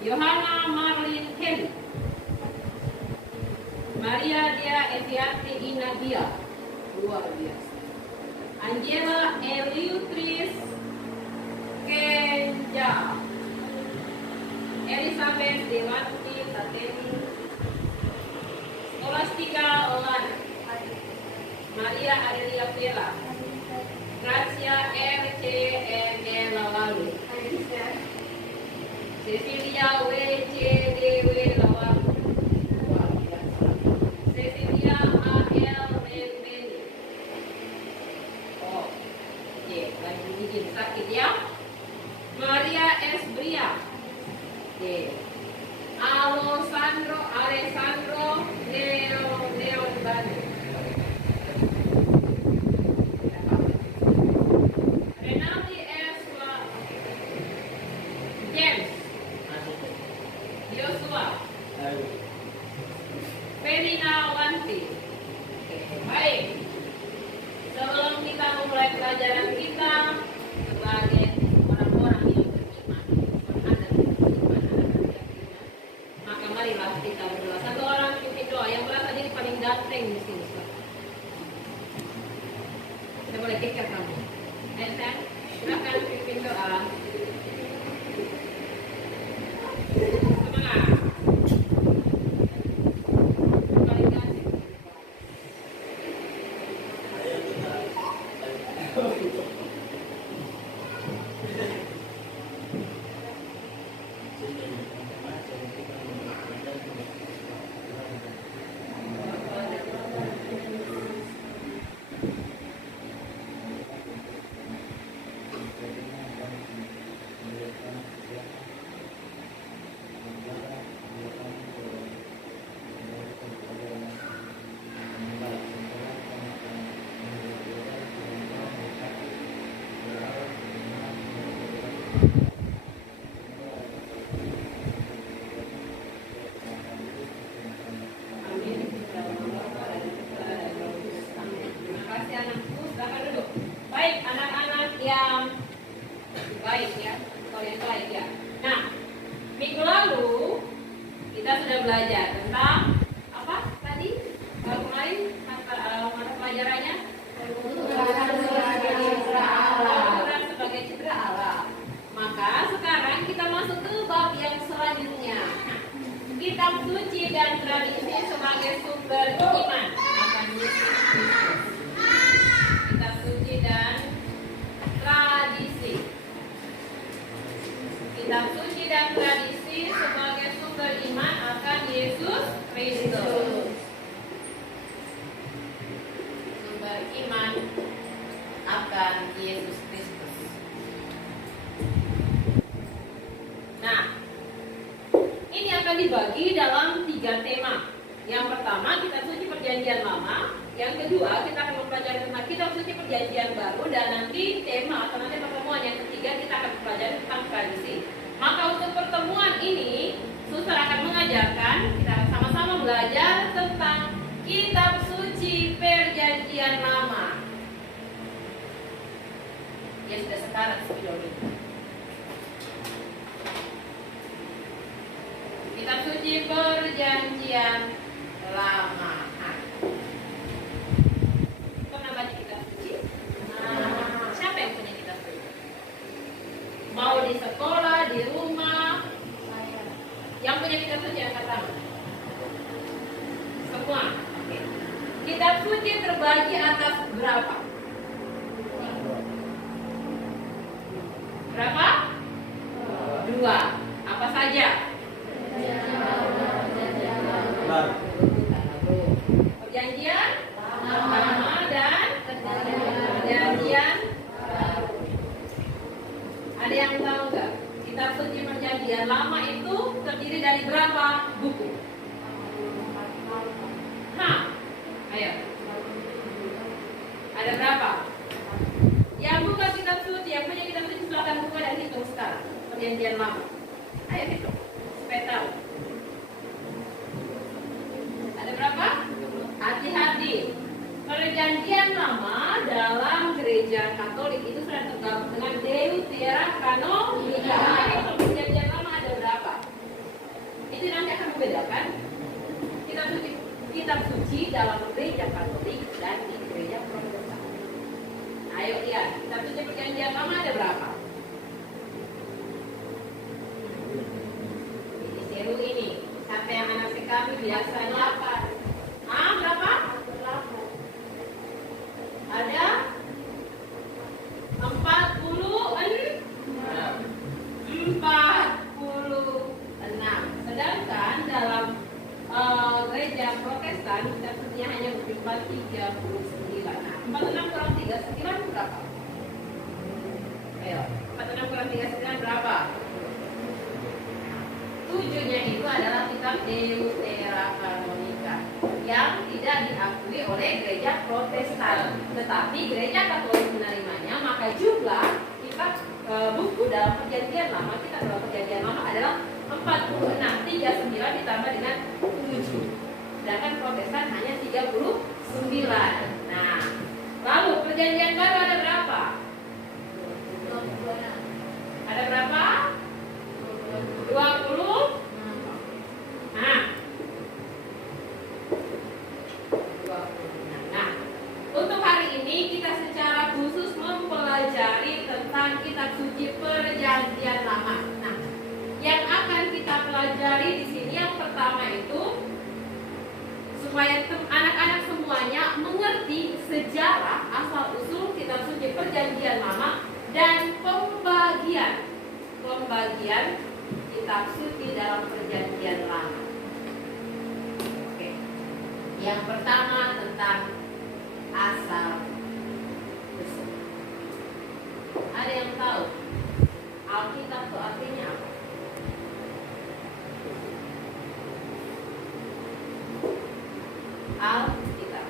Yohana Marlin Kelly, Maria Dia Etiati Inadia, luar biasa. Angela Eliutris Kenja, Elizabeth Dewanti Tateni, Scholastica Olana, Maria Adelia Vela, Gracia RCN Lawalu, Cecilia WCDW Lawalu, Cecilia AL Renmeni. Oh, oke, lagi bikin sakit ya. Maria S. Bria, oke. Alessandro Leon Banu. Renaldi S. James Joshua Felina Wanti. Baik, sebelum kita memulai pelajaran kita sebagai orang-orang yang beriman, ada beriman, maka marilah kita berdoa. Satu orang pimpin doa yang merasa diri paling ganteng di sini. Kita boleh kicker kamu. Enten, silakan pimpin doa. Semangat. Paling ganteng. Baik, anak-anak yang baik ya, kalian baik ya. Nah, minggu lalu kita sudah belajar tentang apa tadi? Kalau kemarin mata pelajarannya ukuran sebagai citra Allah. Maka sekarang kita masuk ke bab yang selanjutnya. Kitab suci dan tradisi sebagai sumber iman akan Yesus Kristus. Kitab suci dan tradisi. Kitab suci dan tradisi sebagai sumber iman akan Yesus Kristus. Sumber iman akan Yesus Kristus. Nah, ini akan dibagi dalam 3 tema. Yang pertama, kitab suci perjanjian lama. Yang kedua, kita akan mempelajari tentang kitab suci perjanjian baru. Dan nanti tema atau nanti pertemuan yang ketiga, kita akan mempelajari tentang tradisi. Maka untuk pertemuan ini, Suster akan mengajarkan, kita akan sama-sama belajar tentang kitab suci perjanjian lama. Ya sudah sekarang video ini. Kitab suci perjanjian lama. Pernah baca kitab suci? Siapa yang punya kitab suci? Mau di sekolah, di rumah? Yang punya kitab suci angkat tangan. Semua. Kitab suci terbagi atas berapa? Berapa? 2. Apa saja? Perjanjian lama dan perjanjian baru. Ada yang tahu nggak? Kitab suci perjanjian lama itu terdiri dari berapa buku? Ayo. Ada berapa? Yang buka kitab suci, yang punya kitab suci silakan buka dan hitung sekarang. Perjanjian lama. Ayo hitung. Supaya tahu. Ada berapa? Hati-hati. Perjanjian lama dalam gereja Katolik itu sudah tergabung dengan Deuterokanoni. Perjanjian lama ada berapa? dalam gereja Katolik dan di gereja Protestan. Ayo lihat, kitab suci perjanjian lama ada berapa? Ini seru ini. Siapa yang anak sekali biasanya apa? Berapa? Ada 46. Sedangkan dalam gereja Protestan kitab sucinya hanya berjumlah 39. Nah, 46 kurang 39 berapa? Ayo, 46 kurang 39 berapa? 7-nya itu adalah kitab Deuterokanonika yang tidak diakui oleh gereja Protestan, tetapi gereja Katolik menerimanya. Maka jumlah kitab buku dalam perjanjian lama, kita dalam perjanjian lama adalah 46, 39 ditambah dengan 7. Sedangkan Protestan hanya 39. Nah, lalu perjanjian baru ada berapa? Ada berapa? 20. Nah, 26. Nah, untuk hari ini kita secara khusus mempelajari tentang kitab suci perjanjian lama. Nah, yang akan kita pelajari di sini yang pertama itu supaya anak-anak semuanya mengerti sejarah asal usul kitab suci perjanjian lama dan pembagian kitab suci dalam perjanjian lama. Oke. Yang pertama tentang asal usul. Ada yang tahu Alkitab itu artinya apa? Alkitab.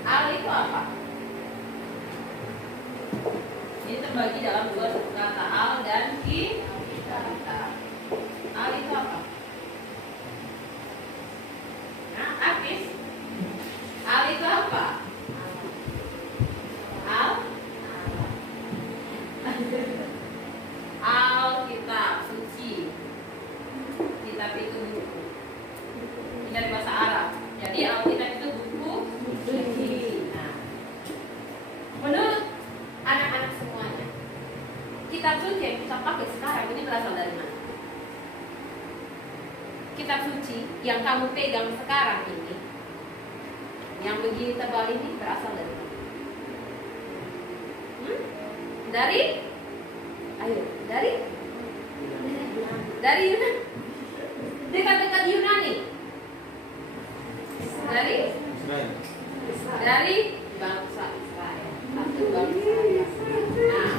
Al itu apa? Ini terbagi dalam dua suku kata, al dan kita. Al itu apa? Nah, artis. Al itu apa? Al. Alkitab suci. Kitab itu buku. Ini dari bahasa Arab. Jadi Alkitab itu buku suci. Nah, menurut anak-anak semuanya, kitab suci yang kita pakai sekarang ini berasal dari mana? Kitab suci yang kamu pegang sekarang ini, yang begini tebal ini berasal dari mana? Dari? Ayo, dari Yunani. Dekat-dekat Yunani. Dari bangsa Israel. Satu bangsa. Nah,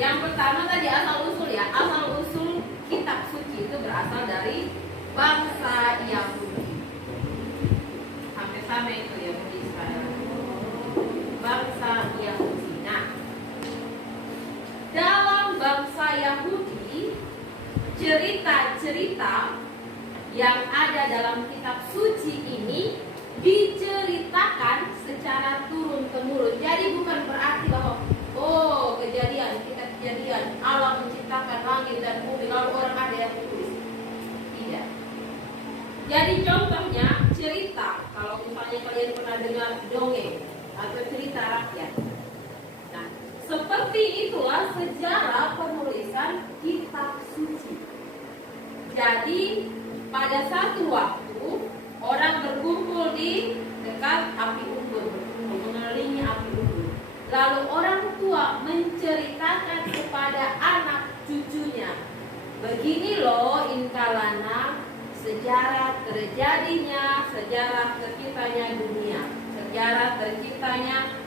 yang pertama tadi asal usul ya. Asal usul kitab suci itu berasal dari bangsa Yahudi. Hampir sama itu Yahudi Israel. Bangsa Yahudi. Nah, dalam bangsa Yahudi, cerita-cerita yang ada dalam kitab suci ini diceritakan secara turun-temurun. Jadi bukan berarti bahwa kejadian Allah menciptakan langit dan bumi lalu orang ada yang menulis. Tidak. Jadi contohnya cerita, kalau misalnya kalian pernah dengar dongeng atau cerita rakyat. Nah, seperti itulah sejarah penulisan kitab suci. Jadi pada satu waktu orang berkumpul di dekat api unggun, mengelilingi api unggun. Lalu orang tua menceritakan kepada anak cucunya, begini loh inkalana sejarah terjadinya, sejarah terciptanya dunia, sejarah terciptanya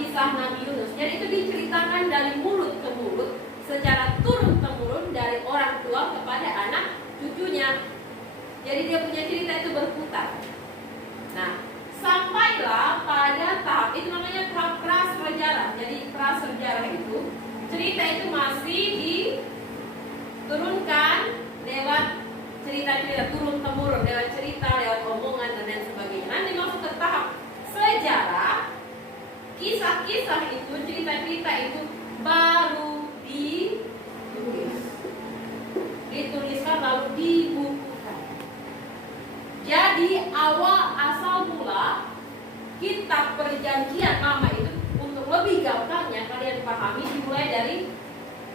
kisah Nabi Yunus. Jadi itu diceritakan dari mulut ke mulut secara turun-temurun dari orang tua kepada anak cucunya. Jadi dia punya cerita itu berputar. Nah, sampailah pada tahap itu namanya tahap prasejarah. Jadi prasejarah itu cerita itu masih diturunkan lewat cerita-cerita turun-temurun, lewat cerita, lewat omongan dan lain sebagainya. Nanti masuk ke tahap sejarah. Kisah-kisah itu, cerita-cerita itu baru dituliskan dibukukan. Jadi asal mula kitab perjanjian lama itu, untuk lebih gampangnya kalian pahami, dimulai dari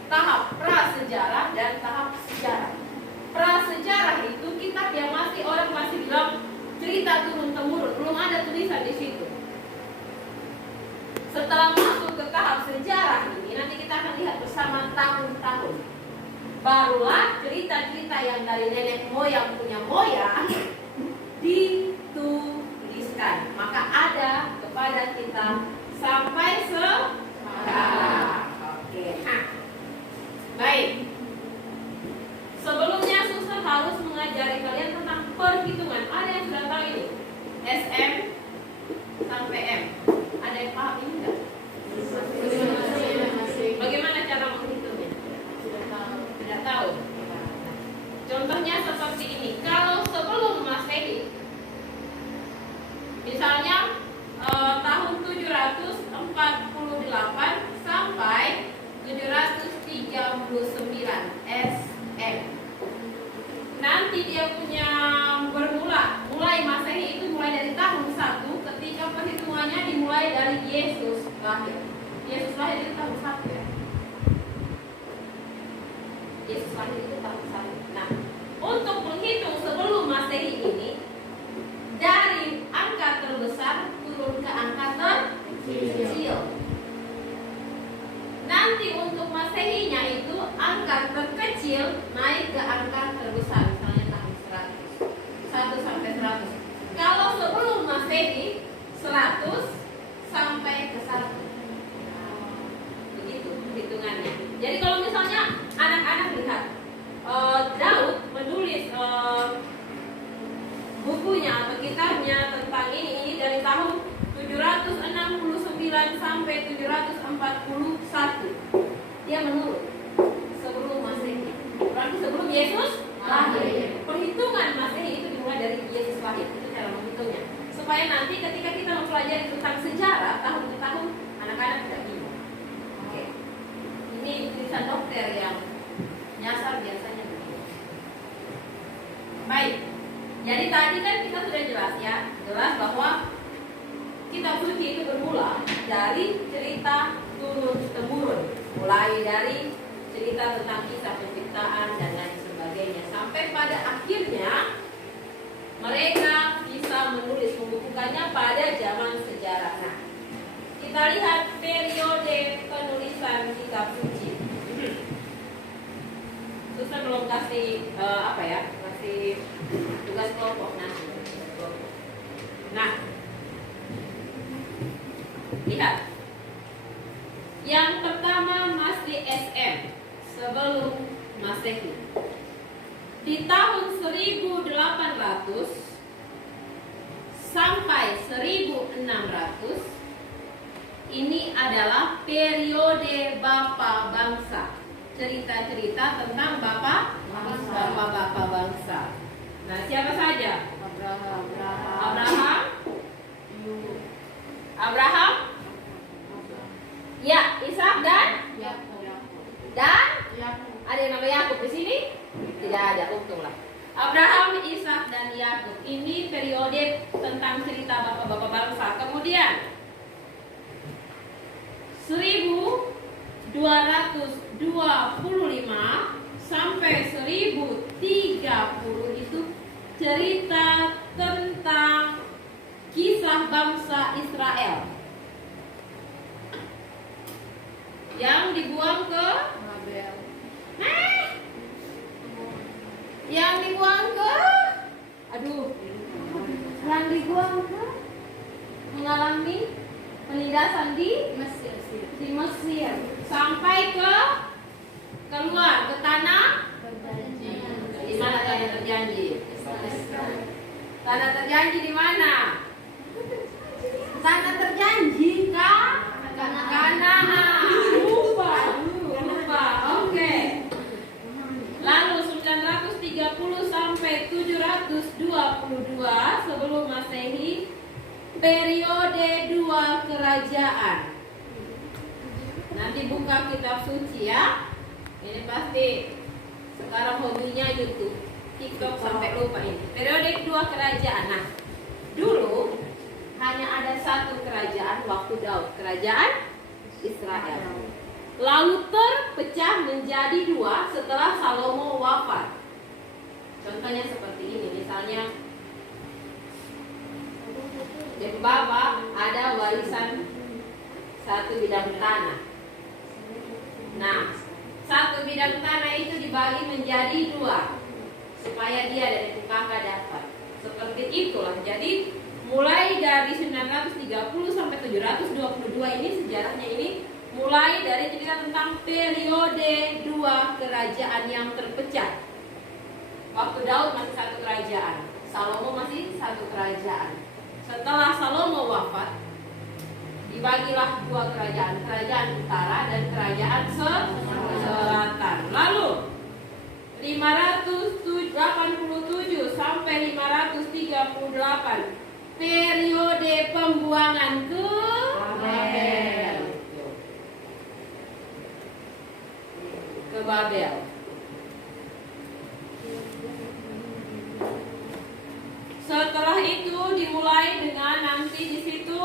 tahap prasejarah dan tahap sejarah. Prasejarah itu kitab yang orang masih bilang cerita turun temurun, belum ada tulisan di situ. Setelah masuk ke tahap sejarah ini, nanti kita akan lihat bersama tahun-tahun. Barulah cerita-cerita yang dari nenek moyang punya moyang dituliskan. Maka ada kepada kita sampai sekarang. Oke. Baik. Sebelumnya Suster harus mengajari kalian tentang perhitungan. Ada yang sudah tahu ini? SM sampai M. Ada yang paham ini enggak? Bagaimana cara menghitungnya? Tidak tahu. Contohnya seperti ini. Kalau sebelum Masehi, misalnya tahun 748 sampai 739 SM. Nanti dia punya mulai Masehi itu mulai dari tahun 1 ketika perhitungannya dimulai dari Yesus lahir. Yesus lahir itu tahun 1 ya. Yesus lahir itu tahun 1. Nah, untuk menghitung sebelum Masehi ini, dari angka terbesar turun ke angka terkecil. Nanti untuk Masehinya itu angka terkecil naik ke angka terbesar, misalnya tahun 100. 1 sampai 100. Kalau sebelum Masehi 100 sampai ke 1. Begitu hitungannya. Jadi kalau misalnya anak-anak lihat Daud menulis bukunya atau kitabnya tentang ini dari tahun 769 sampai 741. Dia menurut sebelum Masehi. Berarti sebelum Yesus lahir. Perhitungan Masehi itu dimulai dari Yesus lahir. Itu cara menghitungnya. Supaya nanti ketika kita mempelajari tentang sejarah tahun ke tahun, anak-anak tidak bingung. Oke. Ini tulisan dokter yang nyasar biasanya begitu. Baik. Jadi tadi kan kita sudah jelas ya, jelas bahwa kitab suci itu bermula dari cerita turun temurun, mulai dari cerita tentang kisah penciptaan dan lain sebagainya, sampai pada akhirnya mereka bisa menulis membukukannya pada zaman sejarah. Nah, kita lihat periode penulisan kitab suci. Suster belum kasih kasih tugas kelompok nanti. Nah, lihat. Yang pertama masih SM, sebelum Masehi. Di tahun 1800 sampai 1600 ini adalah periode Bapa Bangsa. Cerita-cerita tentang Bapak-bapak bangsa. Nah, siapa saja? Abraham, ya, Ishak dan ada yang nama Yakub di sini? Tidak ada, untunglah. Abraham, Ishak dan Yakub. Ini periode tentang cerita bapak-bapak bangsa. Kemudian 1225 sampai 1030 itu cerita tentang kisah bangsa Israel yang dibuang ke mengalami penindasan di Mesir sampai keluar ke tanah di mana tanah terjanji? Tanah terjanji di mana? Tanah terjanji Kanaan. Lupa. Oke. Lalu 930 sampai 722 sebelum Masehi, periode 2 kerajaan. Nanti buka kitab suci ya. Ini pasti sekarang hobinya YouTube. TikTok sampai lupa ini. Periode kedua kerajaan. Nah, dulu hanya ada satu kerajaan waktu Daud, kerajaan Israel. Lalu terpecah menjadi dua setelah Salomo wafat. Contohnya seperti ini, misalnya dari bapak ada warisan satu bidang tanah. Nah, satu bidang tanah itu dibagi menjadi dua supaya dia dari kakak dapat. Seperti itulah. Jadi mulai dari 930 sampai 722 ini sejarahnya ini mulai dari cerita tentang periode dua kerajaan yang terpecah. Waktu Daud masih satu kerajaan, Salomo masih satu kerajaan. Setelah Salomo wafat, dibagilah dua kerajaan, kerajaan utara dan kerajaan selatan. Lalu 587 sampai 538 periode pembuangan ke Babel. Ke Babel. Setelah itu dimulai dengan nanti di situ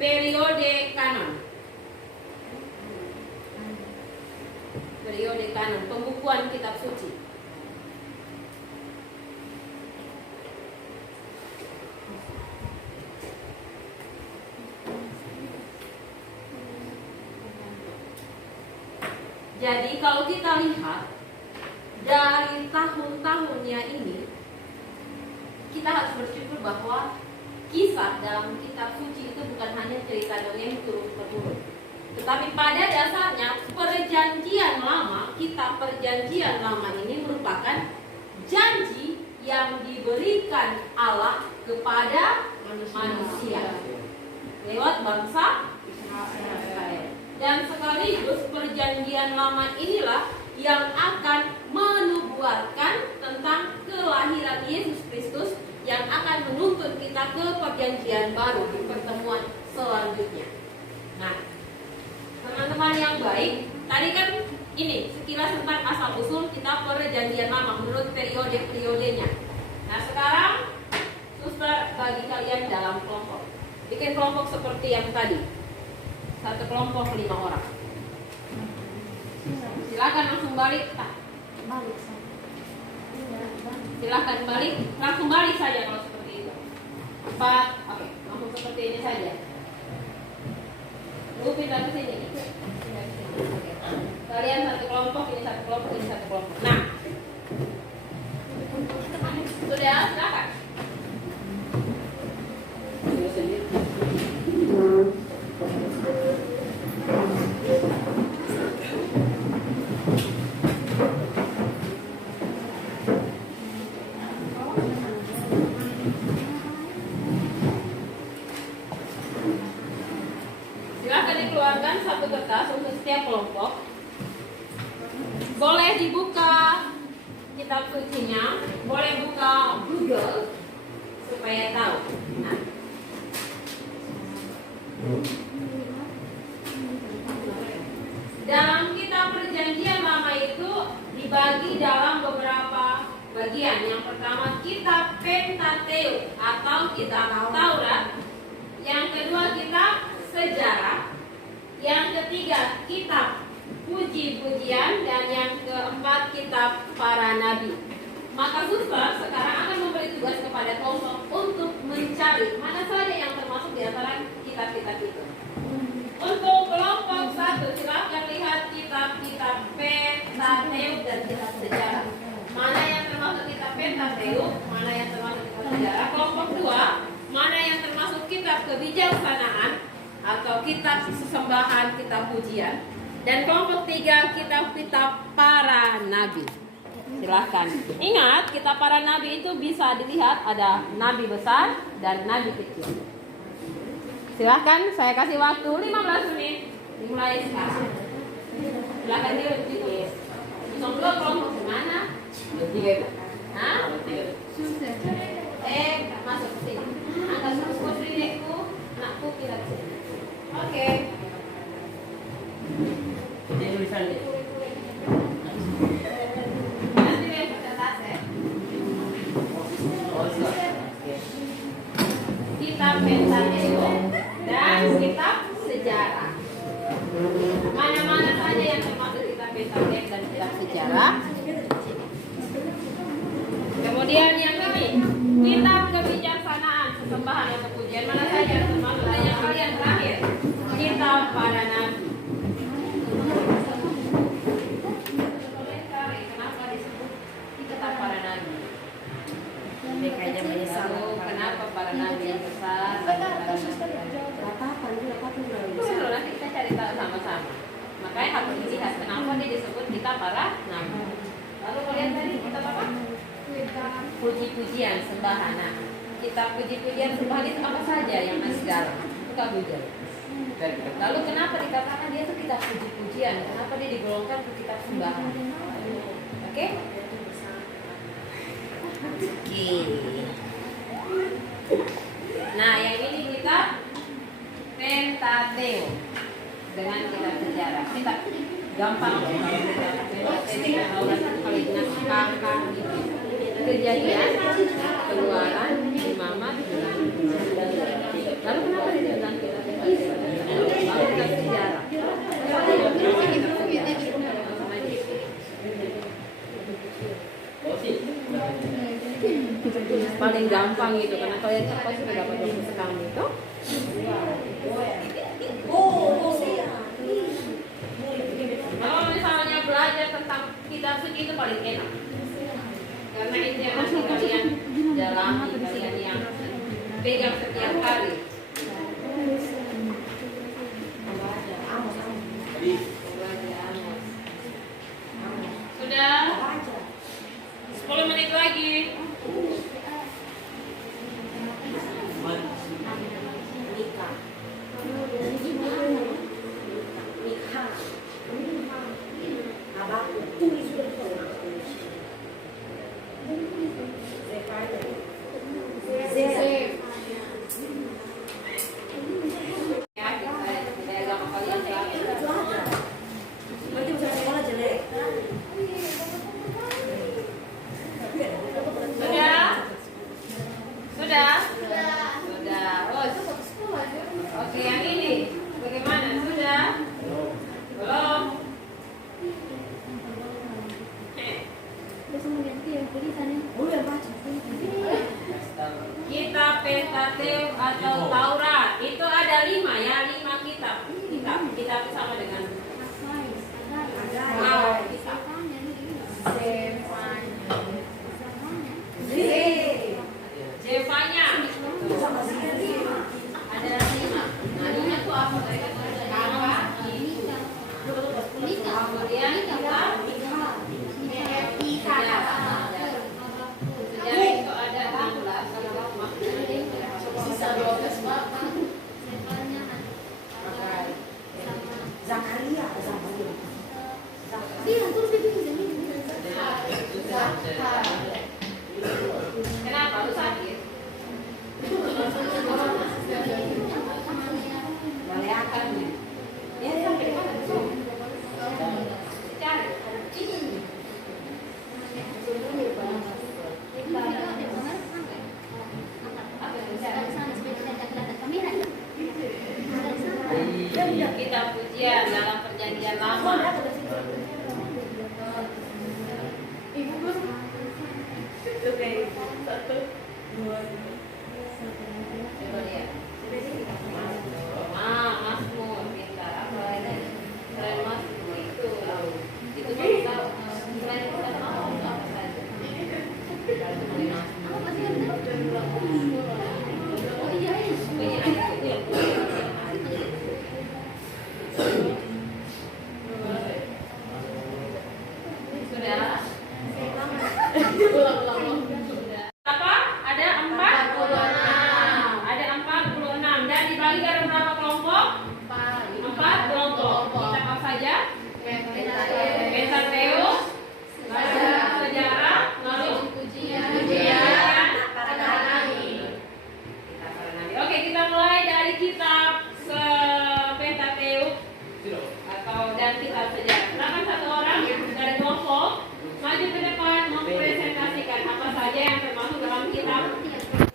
periode kanon. Periode kanon, pembukuan kitab suci. Jadi kalau kita lihat dari tahun-tahunnya ini, kita harus bersyukur bahwa kisah dalam kitab suci itu bukan hanya cerita dongeng turun-temurun, tetapi pada dasarnya perjanjian lama, kitab perjanjian lama ini merupakan janji yang diberikan Allah kepada manusia lewat bangsa Israel. Dan sekaligus perjanjian lama inilah yang akan menubuatkan tentang kelahiran Yesus Kristus yang akan menuntun kita ke perjanjian baru di pertemuan selanjutnya. Nah, teman-teman yang baik, tadi kan ini sekilas tentang asal usul kita perjanjian lama menurut periode-periodenya. Nah, sekarang suster bagi kalian dalam kelompok. Bikin kelompok seperti yang tadi. Satu kelompok 5 orang. Silakan langsung balik. Silakan balik, langsung balik saja kalau seperti itu. 4, oke, langsung seperti ini saja. Lu pindah ke sini. Kalian satu kelompok, ini satu kelompok, ini satu kelompok. Nah, sudah, silakan. Keluarkan satu kertas untuk setiap kelompok. Boleh dibuka kitab sucinya, boleh buka Google supaya tahu. Nah. Dalam kitab perjanjian lama itu dibagi dalam beberapa bagian. Yang pertama kitab Pentateuk atau kitab Taurat. Yang kedua kitab sejarah. Yang ketiga kitab puji-pujian, dan yang keempat kitab para nabi. Maka suster sekarang akan memberi tugas kepada kelompok untuk mencari mana saja yang termasuk di antara kitab-kitab itu. Untuk kelompok 1 silakan lihat kitab-kitab Pentateuk dan kitab sejarah. Mana yang termasuk kitab Pentateuk, mana yang termasuk kitab sejarah. Kelompok 2 mana yang termasuk kitab kebijaksanaan atau kitab sesembahan, kitab pujian. Dan kelompok 3 kitab-kitab para nabi. Silahkan. Ingat, kitab para nabi itu bisa dilihat ada nabi besar dan nabi kecil. Silahkan, saya kasih waktu 15 menit. Dimulai sekarang. Silahkan ditulis. 2 kelompok mana? 3. Hah? Masuk ke sini. Angkat terus putri dekku, anakku kita ke sini. Oke. kitab Pentateuk dan kitab sejarah. Mana-mana saja yang termasuk kitab Pentateuk dan kitab sejarah. Kemudian yang ini, kitab kebijaksanaan, sesembahan atau pujian, mana saja yang termasuk. Dan yang kalian terakhir, kitab para nabi. Kenapa disebut kitab para nabi? Kayaknya menyesal. Kenapa para nabi yang besar? Seru, nanti kita cari tahu sama-sama. Makanya harus dilihat kenapa dia disebut kitab para nabi. Lalu kalian tadi kitab apa? Puji-pujian, sembahan. Nah, kitab puji-pujian sembahan itu apa saja yang ada di dalam? Itu kamu jawab. Lalu kenapa dikatakan dia itu kitab puji-pujian? Kenapa dia digolongkan ke kitab sembahan? Oke? Oke. Nah, yang ini kitab Pentateuk dengan kitab sejarah. Kita gampang Kejadian, Keluaran, Imamat, lalu kenapa dibilang kitab Pentateuk? Lalu kitab sejarah. Paling gampang itu karena kalian cepat sudah dapat rumus kamu itu. Kalau misalnya belajar tentang kitab suci itu paling enak. Karena itu yang harus kalian jalani, kalian yang pegang setiap hari. Sudah 10 menit lagi. Oke, yang ini bagaimana? Sudah? Belum? Kitab Pentateuk atau Taurat itu ada 5 ya, 5 kitab. Kitab sama dengan kitab. Zefanya ada 5. Nah, 5 itu apa? Kemudian kitab sejarah itu ada 16. Sisa 12 bab. Zakaria. Kenapa lu sakit? Boleh akan ya sampai mana tuh? Cari. Kita pujian dalam perjanjian lama. Coba lihat. Mazmur kita apa ini? Selain Mazmur itu baru tahu. Selain itu kan mau apa saja. Oh iya, punya adik itu. Sudah. Apa? Ada 46. Ada 46 dan dibagi dalam berapa kelompok? 4 kelompok. Kita apa saja? Pentateuk, sejarah, lalu pujian, para nabi. Oke, kita mulai dari kitab Pentateuk atau dan kitab sejarah. Silakan satu orang dari kelompok maju ke depan mempresentasikan apa saja yang termasuk dalam kitab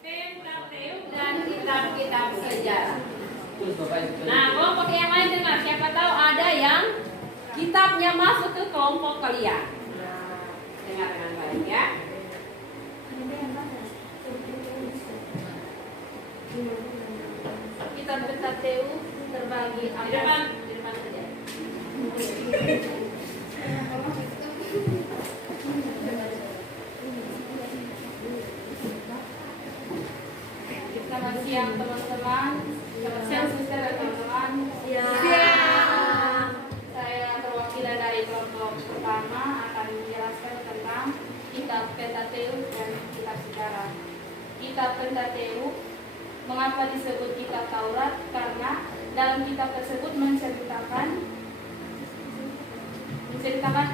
Pentateuk dan kitab kitab-kitab sejarah. Nah, kelompok yang lain dengar, siapa tahu ada yang kitabnya masuk ke kelompok kalian. Dengar dengan baik ya. Kitab Pentateu terbagi Di depan saja. Selamat siang teman-teman. Selamat siang suster dan teman-teman. Saya perwakilan dari kelompok pertama akan menjelaskan tentang kitab Pentateu dan kitab sejarah. Kitab Pentateu mengapa disebut kitab Taurat? Karena dalam kitab tersebut menceritakan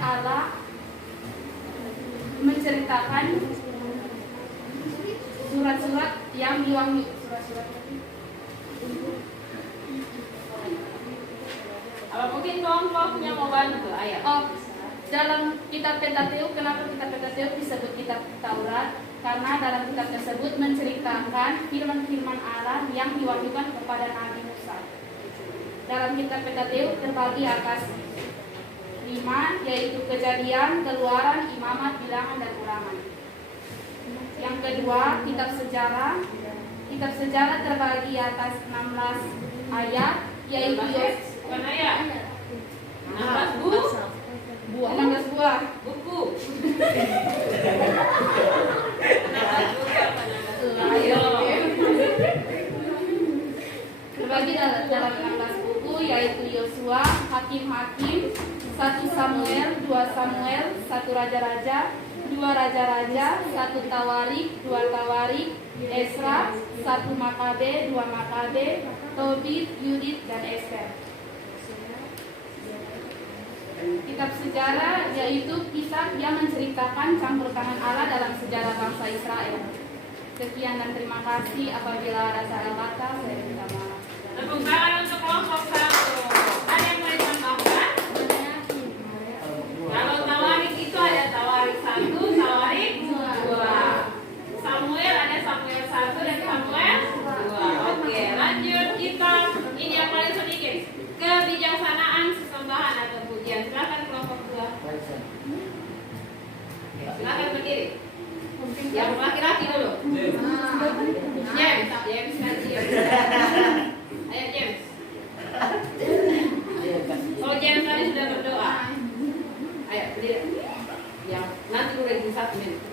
Allah, menceritakan surat-surat yang diwahyu, surat-surat Apa mungkin kelompoknya mau bantu? Ayo. dalam kitab Pentateu, kenapa kitab Pentateu disebut kitab Taurat? Karena dalam kitab tersebut menceritakan firman-firman Allah yang diwahyukan kepada Nabi Musa. Dalam kitab Pentateu terbagi atas 5, yaitu Kejadian, Keluaran, Imamat, Bilangan, dan Ulangan. Yang kedua, kitab sejarah. Kitab sejarah terbagi atas 16 ayat, yaitu Bukan ayat. 16 buah. 16 buah. Buku. Ayo. Terbagi dalam 16 buku, yaitu Yosua, Hakim-Hakim, 1 Samuel, 2 Samuel, 1 Raja-Raja, 2 Raja-Raja, 1 Tawarik, 2 Tawarik, Esra, 1 Makabe, 2 Makabe, Tobit, Yudit, dan Ester. Kitab sejarah yaitu kisah yang menceritakan campur tangan Allah dalam sejarah bangsa Israel. Sekian dan terima kasih. Apabila ada salah kata, saya minta maaf. Tepuk tangan untuk kelompok 1. Ada yang mau ditambahkan? Kalau tawarik itu ada tawarik 1, tawarik 2. Samuel ada Samuel 1 dan Samuel 2. Oke, lanjut kita. Ini yang paling sedikit. Kebijaksanaan sesembahan atau pujian. Silakan kelompok 2. Silakan berdiri. Yang laki-laki dulu. James kan James. Ayo James. Kalau James tadi sudah berdoa. Ayo berdiri. Yang nanti dulu lagi 1 menit.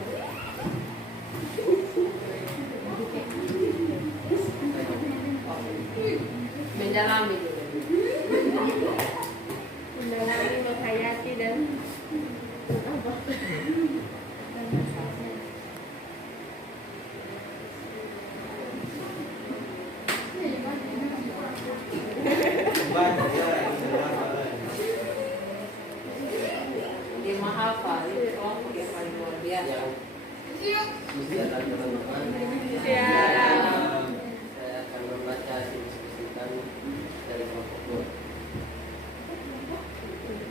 Mendalami dulu. Mendalami, menghayati dan Dia menghafal, itu kelompok yang paling luar biasa. Saya akan membaca diskusikan dari kelompok 2.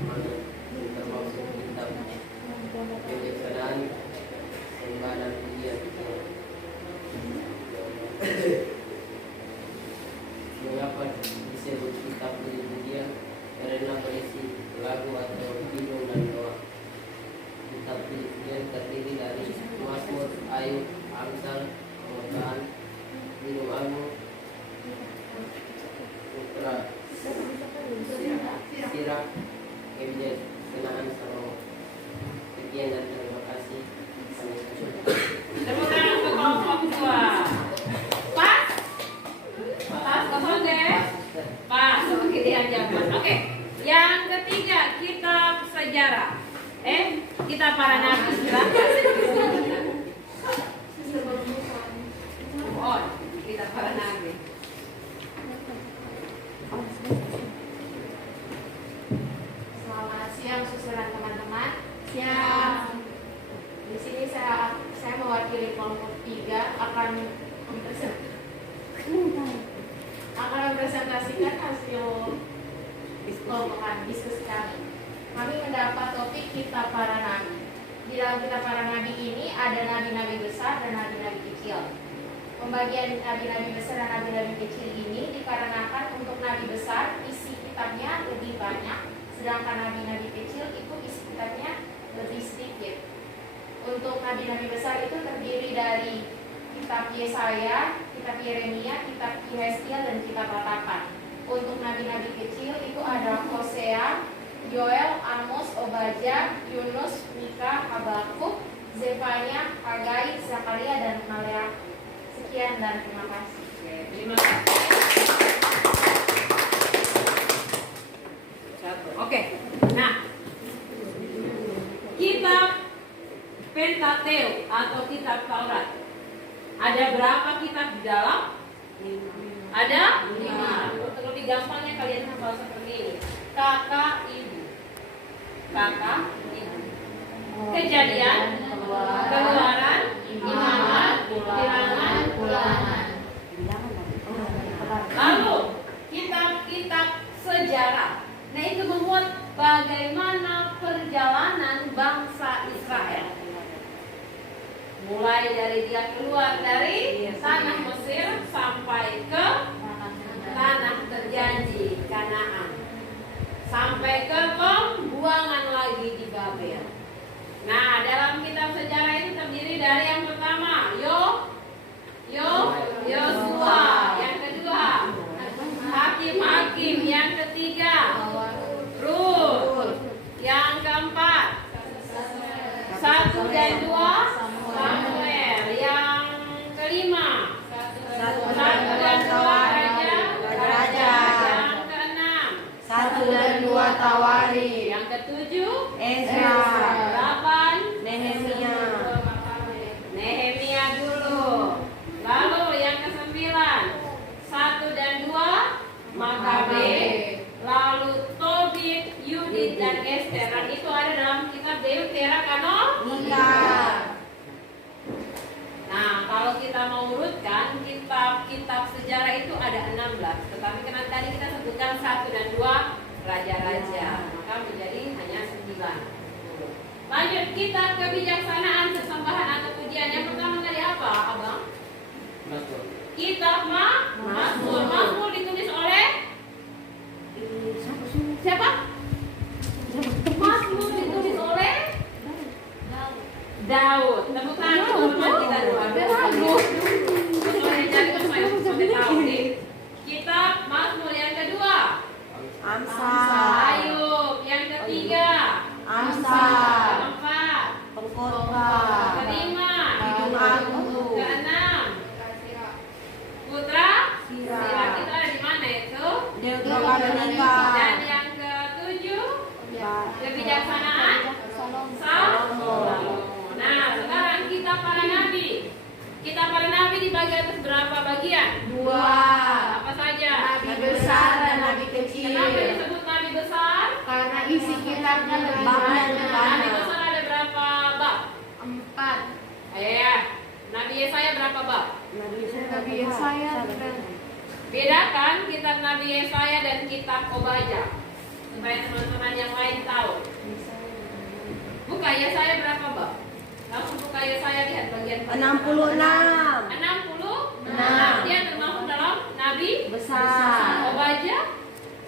Mana termasuk kitab kebijaksanaan sembah dan pujian. Mengapa disebut kitab pujian? Karena berisi lagu atau himne dan doa. Kitab pujian terdiri dari Mazmur, Ayub, Amsal, Kemuliaan, Minum Agung, Putra, Sirah, Kebjet, Kenaan, Salomo. Sekian dan terima kasih. Tepuk tangan untuk kelompok 2. Pas? Pas kosong deh. Pas, oke diajarkan. Oke, yang ketiga kitab sejarah. Kitab para nabi. Silakan. Oh, kitab para nabi. Selamat siang suster dan teman-teman. Siang. Di sini saya mewakili kelompok 3 akan mempresentasikan hasil diskusi kami. Kami mendapat topik kitab para nabi. Di dalam kitab para nabi ini ada nabi-nabi besar dan nabi-nabi kecil. Pembagian nabi-nabi besar dan nabi-nabi kecil ini dikarenakan untuk nabi besar isi kitabnya lebih banyak, sedangkan nabi-nabi kecil itu isi kitabnya lebih sedikit. Untuk nabi-nabi besar itu terdiri dari kitab Yesaya, kitab Yeremia, kitab Yeskiel, dan kitab Ratapan. Untuk nabi-nabi kecil itu ada Hosea, Yoel, Amos, Obadya, Yunus, Mika, Habakuk, Zefanya, Hagai, Zakaria, dan Maleakhi. Sekian dan terima kasih. Terima kasih. Oke, nah kitab Pentateuk atau kitab Taurat, ada berapa kitab di dalam? Ada 5. Untuk lebih gampangnya kalian hafal seperti ini: kakak ibu, kakak ibu. Kejadian, Keluaran, Imamat, Bilangan, Ulangan. Lalu kitab-kitab sejarah. Nah, itu memuat bagaimana perjalanan bangsa Israel. Mulai dari dia keluar dari tanah Mesir sampai ke tanah terjanji Kanaan, sampai ke pembuangan lagi di Babel. Nah, dalam kitab sejarah itu terdiri dari yang pertama Yosua, yang kedua Hakim-Hakim, yang ketiga Rut, yang keempat 1 dan 2 Samuel, yang kelima 1 dan 2 Raja, yang keenam 1 dan 2 Tawarikh, yang ketujuh Ezra, 8 Nehemia, Nehemia dulu. Lalu yang ke-9 1 dan 2 Makabe. Lalu Tobit, Yudit, dan Ester. Dan itu ada dalam kitab Deuterokanoni. Nah, kalau kita mau urutkan kitab-kitab sejarah itu ada 16. Tetapi karena tadi kita sebutkan 1 dan 2 raja-raja, maka menjadi hanya 9. Lanjut, kitab kebijaksanaan, sesembahan atau pujian. Yang pertama tadi apa, Abang? Mazmur. Kitab Mazmur. Mazmur ditulis oleh siapa? Mazmur ditulis oleh Daud. Tepuk tangan teman-teman kita doa. Jadi supaya tahu nih. Kitab Mazmur yang kedua Amsal, Ayub, yang ketiga Amsal, keempat Pengkhotbah, kelima Kidung Agung, keenam Putra Sira, Sira. Kita ada di mana itu? Deuterokanoni, Dan yang ketujuh kebijaksanaan Salomo. Nah, sekarang kitab para nabi. Kitab para nabi dibagi atas berapa bagian? 2, Apa saja? Nabi besar dan Nabi kecil. Kenapa disebut nabi besar? Karena isi kitabnya lebih Nabi banyak. besar ada berapa bab? 4. Ya. Nabi Yesaya berapa bab? Nabi Yesaya Bedakan kitab Nabi Yesaya dan kitab Obadya supaya teman-teman yang lain tahu. Buka Yesaya berapa bab? Langsung buka Yesaya, lihat bagian 66. 66. Dia termasuk dalam Nabi besar. Obadya.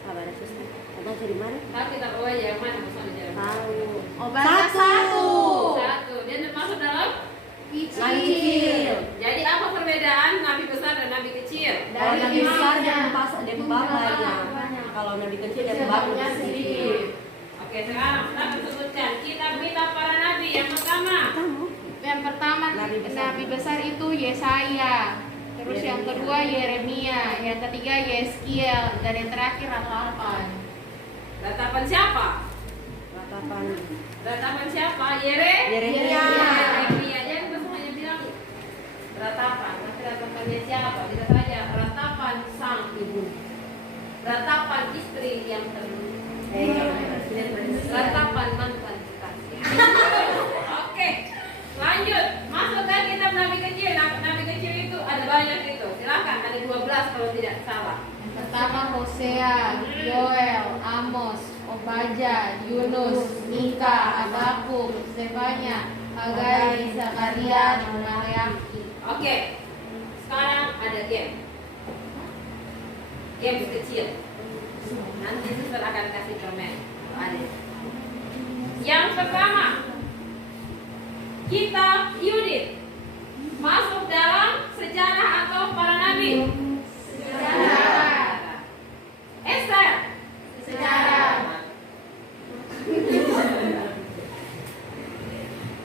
Sabar ya, Suster. Abang dari mana? Tahu kitab Obadya yang mana? Bisa dijalan. Tahu. Obadya 1. Dia termasuk dalam Nabi kecil. Jadi apa perbedaan Nabi besar dan Nabi kecil? Kalau Nabi besar dan bab banyak. Kalau Nabi kecil dan babnya sedikit. Oke, sekarang kita sebutkan kitab-kitab para nabi. Yang pertama Yang pertama nabi besar itu Yesaya. Terus yang kedua Yeremia, yang ketiga Yeskiel, dan yang terakhir Ratapan. Ratapan siapa? Ratapan Ratapan siapa? Yeremia. Jangan semuanya bilang ratapan. Nanti ratapannya siapa? Kita saja ratapan sang ibu. Ratapan istri yang ratapan mantan kekasih. Oke, lanjut. Masukkan kitab nabi kecil. Nabi kecil itu ada banyak itu. Silakan, ada 12 kalau tidak salah. Pertama Hosea, Yoel, Amos, Obadya, Yunus, Mika, Habakuk, Zefanya, Hagai, Zakaria, dan Maleakhi. Oke. Sekarang ada game. Game kecil. Nanti suster akan kasih permen. Ada. Yang pertama, kitab Yudit masuk dalam sejarah atau para nabi? Sejarah. Esther? Sejarah.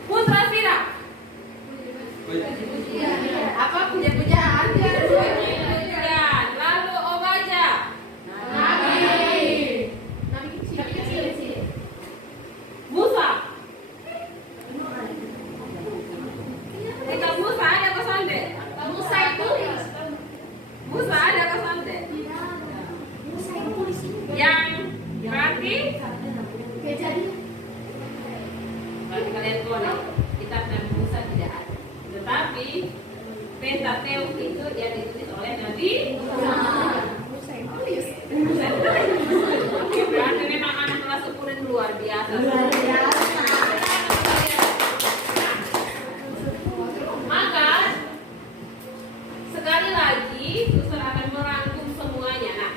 Putra Sirah? Apa puja-pujaan? Puja-pujaan. Lalu Obadya? Nabi kecil. Musa? Kitab Musa ada ke sonde? Musa itu Musa ada ke sonde? Yang berarti berarti kalian tahu kitab Nabi Musa tidak ada. Tetapi Pentateuk itu yang ditulis oleh Nabi Musa. Berarti memang anak kelas 10 yang luar biasa. Maka sekali lagi suster akan merangkum semuanya. Nah,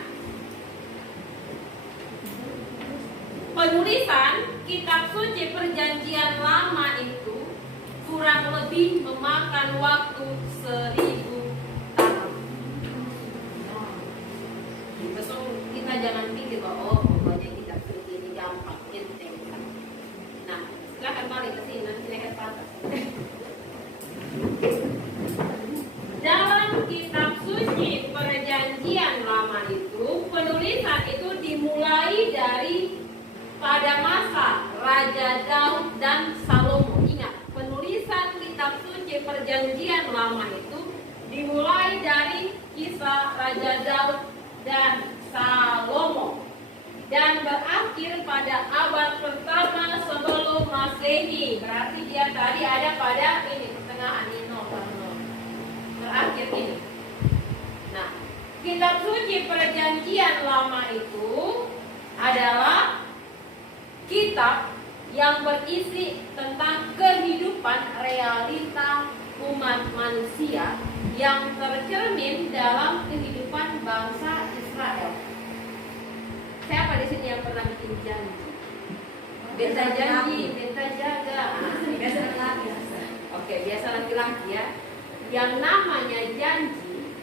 penulisan kitab suci perjanjian lama itu kurang lebih memakan waktu 1000 tahun. Besok kita jangan pikir bahwa pokoknya kitab suci ini gampang, enteng. Nah, silakan balik ke sini nanti leher patah. Dalam kitab suci perjanjian lama itu penulisan itu dimulai dari pada masa Raja Daud dan Salomo. Ingat, penulisan kitab suci perjanjian lama itu dimulai dari kisah Raja Daud dan Salomo dan berakhir pada abad pertama sebelum Masehi. Berarti dia tadi ada pada ini pertengahan ini terakhir ini. Nah, kitab suci perjanjian lama itu adalah kitab yang berisi tentang kehidupan realita umat manusia yang tercermin dalam kehidupan bangsa Israel. Siapa di sini yang pernah bikin janji? Benta janji, benta jaga. Biasa. Oke, biasa laki-laki ya. Yang namanya janji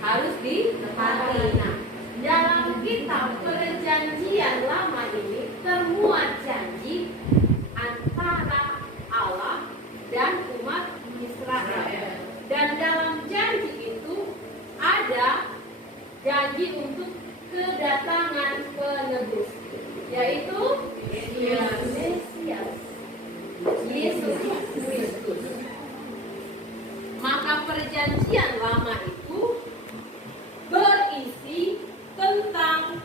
harus ditepati. Nah, dalam kitab perjanjian lama ini termuat janji antara Allah dan umat Israel. Dan dalam janji itu ada janji untuk kedatangan penebus, yaitu Mesias, Yesus Kristus. Maka perjanjian lama itu berisi tentang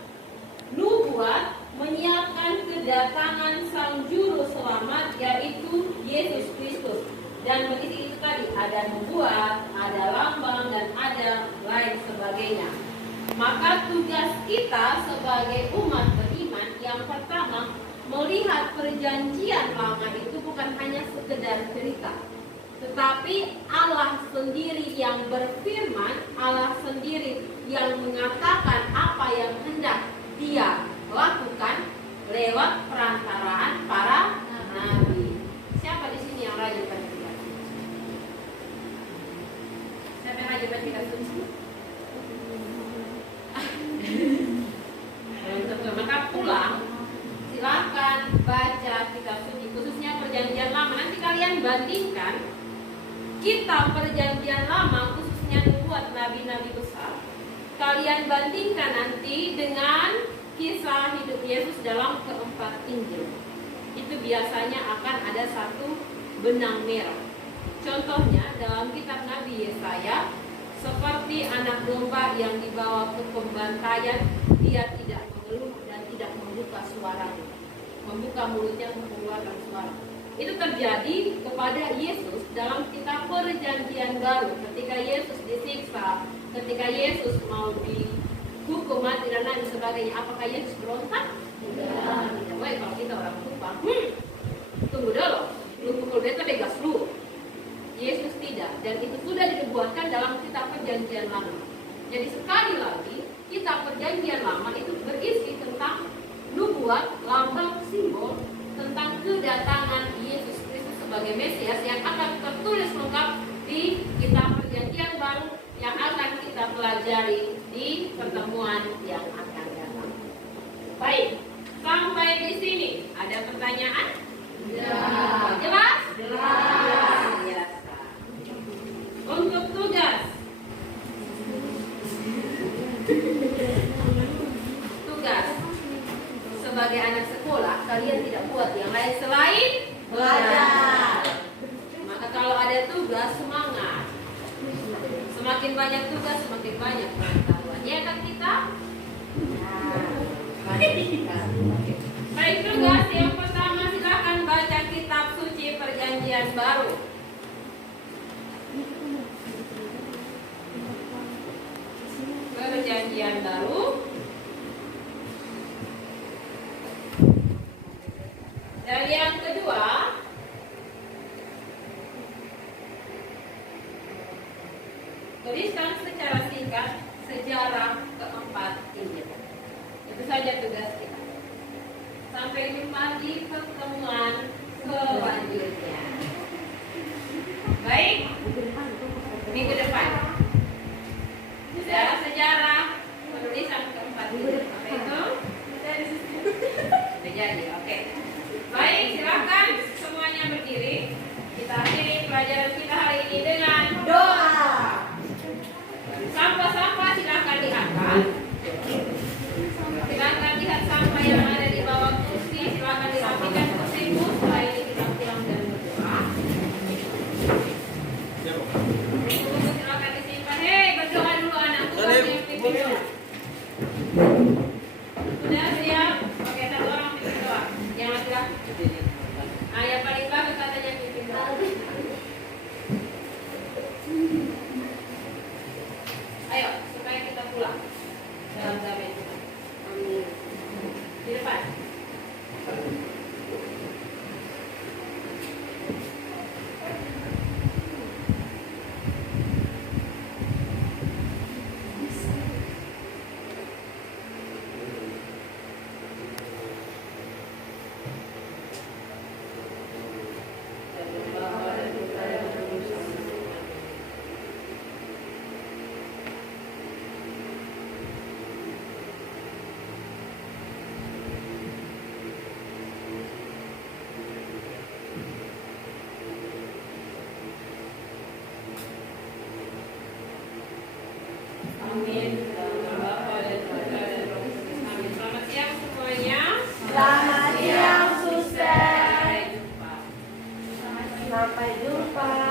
nubuat menyiapkan kedatangan sang juru selamat, yaitu Yesus Kristus. Dan begitu itu tadi ada nubuat, ada lambang, dan ada lain sebagainya. Maka tugas kita sebagai umat beriman yang pertama melihat perjanjian lama itu bukan hanya sekedar cerita, tetapi Allah sendiri yang berfirman, Allah sendiri yang mengatakan apa yang hendak Dia lakukan lewat perantaraan para nabi. Siapa di sini yang rajin baca kitab suci? Siapa yang rajin baca kitab suci? Maka pulang silakan baca kitab suci, khususnya perjanjian lama. Nanti kalian bandingkan kitab perjanjian lama, khususnya nubuat nabi-nabi besar. Kalian bandingkan nanti dengan kisah hidup Yesus dalam keempat Injil. Itu biasanya akan ada satu benang merah. Contohnya dalam kitab Nabi Yesaya, seperti anak domba yang dibawa ke pembantaian, dia tidak mengeluh dan tidak membuka suaranya, membuka mulutnya mengeluarkan suara. Itu terjadi kepada Yesus dalam kitab perjanjian baru. Ketika Yesus disiksa, ketika Yesus mau dihukum mati dan lain sebagainya, apakah Yesus berontak? Tidak. Baik, kalau kita orang lupa, tunggu dulu, lu pukul beta begas lu. Yesus tidak tidak, dan itu sudah dinubuatkan dalam kitab Perjanjian Lama. Jadi sekali lagi, kitab Perjanjian Lama itu berisi tentang nubuat, lambang, simbol tentang kedatangan Yesus Kristus sebagai Mesias yang akan tertulis lengkap di kitab Perjanjian Baru yang akan kita pelajari di pertemuan yang akan datang. Baik, sampai di sini ada pertanyaan? Ya. Jelas? Jelas. Biasa. Untuk tugas. Tugas. Sebagai anak sekolah, kalian tidak buat yang lain selain Belajar. Maka kalau ada tugas, semangat. Semakin banyak tugas, semakin banyak pengetahuan. Ya kan kita? Baik, tugas yang pertama, silakan baca kitab suci Perjanjian Baru. Perjanjian Baru. Dan yang kedua, tuliskan secara singkat sejarah keempat Injil. Itu saja tugas kita. Sampai jumpa di pertemuan selanjutnya. Baik, minggu depan. Sejarah penulisan keempat Injil. Apa itu? Menjadi, oke. Baik, silakan semuanya berdiri. Kita akhiri pelajaran kita hari ini dengan Doa. sampah-sampah silakan diangkat. Silakan lihat sampah yang ada di bawah kursi. Silakan dirapikan kursimu. Setelah ini kita pulang dan berdoa. Buku silakan disimpan. Hei, berdoa dulu anakku. Kasih yang pimpin doa. Sudah siap? Oke, satu orang pimpin doa. Yang laki-laki. Ah, yang paling bagus katanya pimpin doa. Ayo, supaya kita pulang dalam damai Tuhan. Amin. Di depan. Amin. Dalam nama Bapa dan Putra dan Roh Kudus. Amin. Selamat siang semuanya. Selamat siang, Suster. Sampai jumpa. Sampai jumpa.